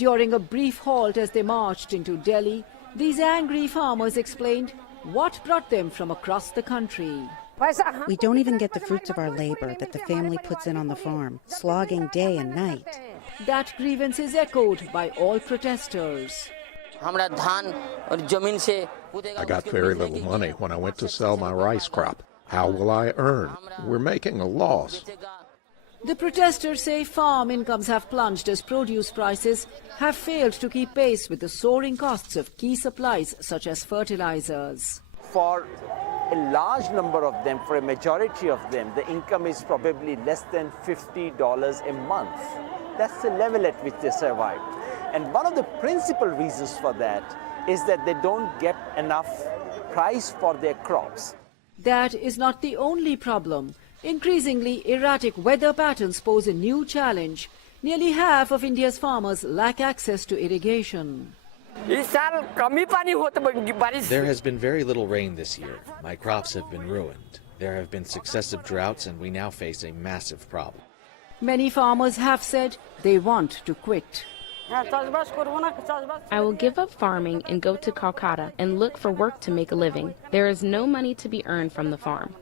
During a brief halt as they marched into Delhi, these angry farmers explained what brought them from across the country. We don't even get the fruits of our labor that the family puts in on the farm, slogging day and night. That grievance is echoed by all protesters. I got very little money when I went to sell my rice crop. How will I earn? We're making a loss. The protesters say farm incomes have plunged as produce prices have failed to keep pace with the soaring costs of key supplies such as fertilizers. For a large number of them, for a majority of them, the income is probably less than $50 a month. That's the level at which they survive. And one of the principal reasons for that is that they don't get enough price for their crops. That is not the only problem. Increasingly erratic weather patterns pose a new challenge. Nearly half of India's farmers lack access to irrigation. There has been very little rain this year. My crops have been ruined. There have been successive droughts and we now face a massive problem. Many farmers have said they want to quit. I will give up farming and go to Calcutta and look for work to make a living. There is no money to be earned from the farm.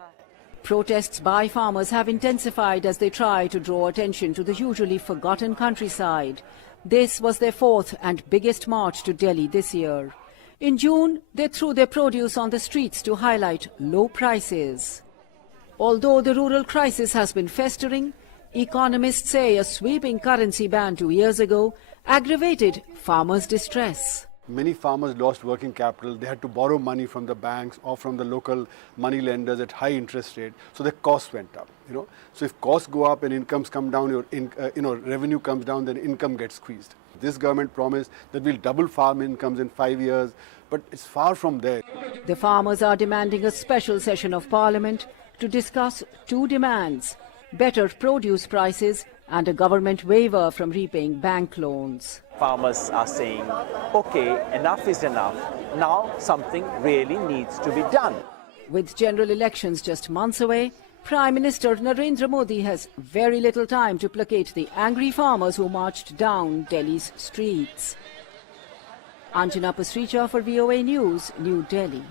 Protests by farmers have intensified as they try to draw attention to the usually forgotten countryside. This was their fourth and biggest march to Delhi this year. In June, they threw their produce on the streets to highlight low prices. Although the rural crisis has been festering, economists say a sweeping currency ban 2 years ago aggravated farmers' distress. Many farmers lost working capital. They had to borrow money from the banks or from the local money lenders at high interest rate. So the costs went up. So if costs go up and incomes come down, revenue comes down, then income gets squeezed. This government promised that we'll double farm incomes in 5 years, but it's far from there. The farmers are demanding a special session of Parliament to discuss two demands: better produce prices and a government waiver from repaying bank loans. Farmers are saying, okay, enough is enough. Now something really needs to be done. With general elections just months away, Prime Minister Narendra Modi has very little time to placate the angry farmers who marched down Delhi's streets. Anjana Pasricha for VOA News, New Delhi.